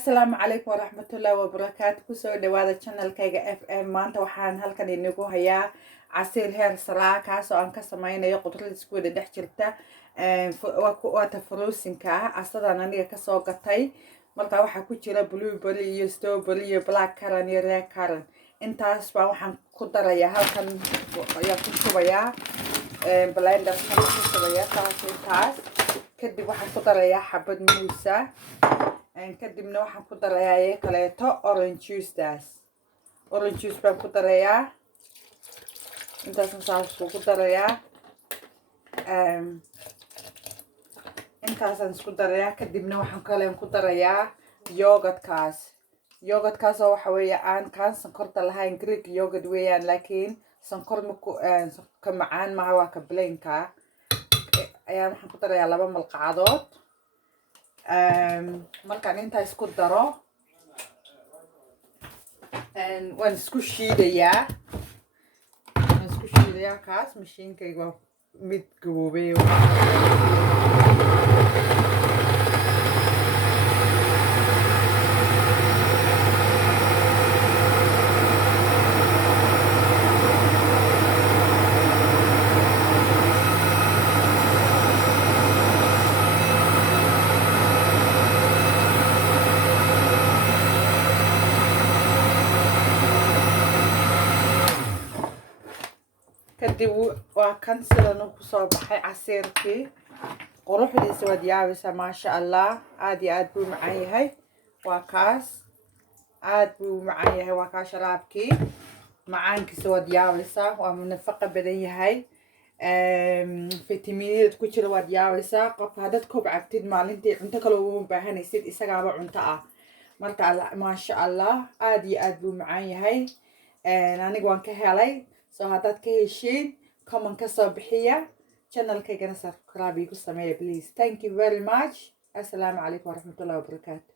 السلام عليكم ورحمة الله وبركاته. كسو دوادا channel كيغا FM maanta waxaan halkan inagu hayaa casiir heer salaa kaasoo aan ka samaynayo qudrad isku wada dhex jirta waata fruisinka asadan aniga ka soo gatay marka waxa ku jira blueberry iyo strawberry iyo black currant iyo red currant intaas baa waxaan ku darayaa halkan ayaa ku shubayaa blender kan ku shubayaa taas kadib waxaan ku darayaa xabad muusa kadibna waxaan ku darayaa kaleeto orange juice baan ku darayaa intaasna saas ku darayaa intaasaan isku darayaa kadibna waxaan kale ku darayaa yogurtkaas oo waxa weeye aan kaan sonkorta lahayn Greek yogurt weeyaan laakiin sonkor ka macaan maaha waa ka plainka ayaan waxaan ku darayaa 2 malqacadood markaan intaa isku daro waan isku shiidayaa kaas mashiinkayga waa mid gaboobay kadib waa kan sidan ku soo baxay casiirkii quruxdiisa wad yaabaysaa maasha Allah aad iyo aad buu macaan yahay waa kaas aad buu macaan yahay waa ka sharaabkii macaankiisa wad yaabaysaa waa nafaqo badan yahay fitamiinada ku jira wad yaabaysaa qof hadad koob cabtid maalintii cunto kale u baahanaysid isagaaba cunto ah marka maasha Allah aad iyo aad buu macaan yahay aniga waan ka helay soo haddaad ka heshiin comment ka soo bixiya channelkaygana subscribe igu sameeya please. Thank you very much. Assalamu alaikum warahmatullahi wabarakatuh.